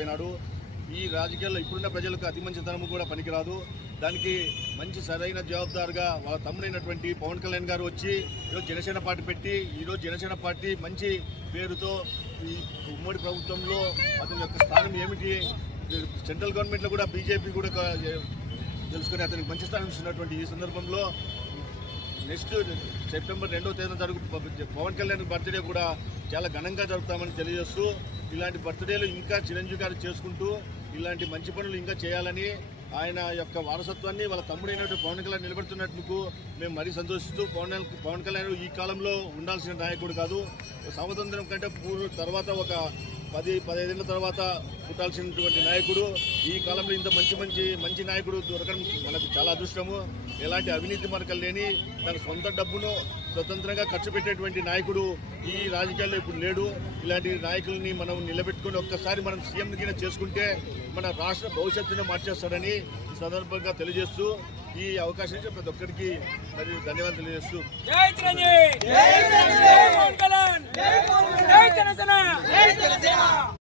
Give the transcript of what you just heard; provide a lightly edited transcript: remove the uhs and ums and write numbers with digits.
చేయలేకపోయినాడు. ఈ రాజకీయాల్లో ఇప్పుడున్న ప్రజలకు అతి మంచితనము కూడా పనికిరాదు. దానికి మంచి సరైన జవాబుదారుగా వాళ్ళ తమ్ముడైనటువంటి పవన్ కళ్యాణ్ గారు వచ్చి ఈరోజు జనసేన పార్టీ పెట్టి ఈరోజు జనసేన పార్టీ మంచి పేరుతో ఈ ఉమ్మడి ప్రభుత్వంలో అతని యొక్క స్థానం ఏమిటి, సెంట్రల్ గవర్నమెంట్లో కూడా బీజేపీ కూడా తెలుసుకుని అతనికి మంచి స్థానం ఇస్తున్నటువంటి ఈ సందర్భంలో నెక్స్ట్ సెప్టెంబర్ 2వ తేదీన పవన్ కళ్యాణ్ బర్త్డే కూడా చాలా ఘనంగా జరుపుతామని తెలియజేస్తూ ఇలాంటి బర్త్డేలు ఇంకా చిరంజీవి గారు చేసుకుంటూ ఇలాంటి మంచి పనులు ఇంకా చేయాలని ఆయన యొక్క వారసత్వాన్ని వాళ్ళ తమ్ముడైనటువంటి పవన్ కళ్యాణ్ నిలబెడుతున్నట్టుకు మేము మరీ సంతోషిస్తూ పవన్ కళ్యాణ్ ఈ కాలంలో ఉండాల్సిన నాయకుడు కాదు. స్వాతంత్రం కంటే తర్వాత ఒక 10-15 ఏళ్ల తర్వాత పుట్టాల్సినటువంటి నాయకుడు. ఈ కాలంలో ఇంత మంచి నాయకుడు దొరకడం మనకు చాలా అదృష్టము. ఎలాంటి అవినీతి మరకలు లేని తన సొంత డబ్బును స్వతంత్రంగా ఖర్చు పెట్టేటువంటి నాయకుడు ఈ రాజకీయాల్లో ఇప్పుడు లేడు. ఇలాంటి నాయకుల్ని మనం నిలబెట్టుకుని ఒక్కసారి మనం సీఎం కింద చేసుకుంటే మన రాష్ట్ర భవిష్యత్తును మార్చేస్తాడని ఈ సందర్భంగా తెలియజేస్తూ ఈ అవకాశం ప్రతి ఒక్కరికి మరి ధన్యవాదాలు తెలియజేస్తూ